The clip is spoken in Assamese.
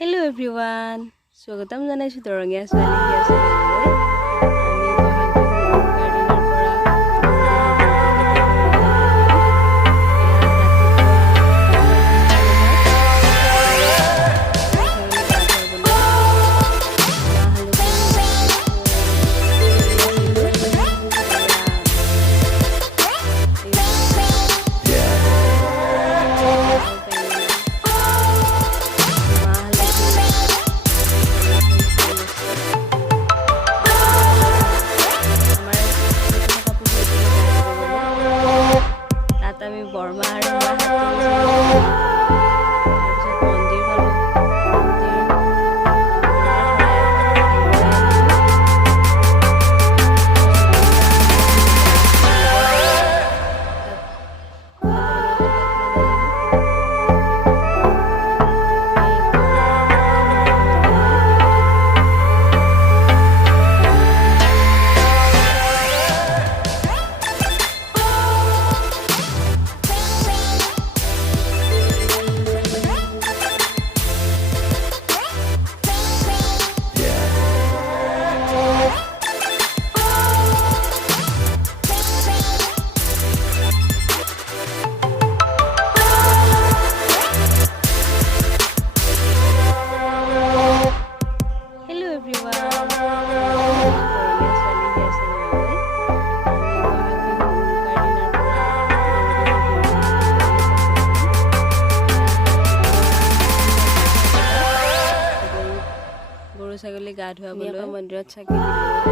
Hello everyone, স্বাগতম জনাইছো দৰঙীয়া ছোৱালী হিয়া চেনেললৈ। আমি বহাগ বিহুৰ উৰুকাৰ দিনাৰ পৰা আমি বৰমা আৰু তাৰপিছত মন্দিৰ গ'লোঁ। গৰু ছাগলী গা ধুৱাবলৈ মন্দিৰত চাকি দিলোঁ।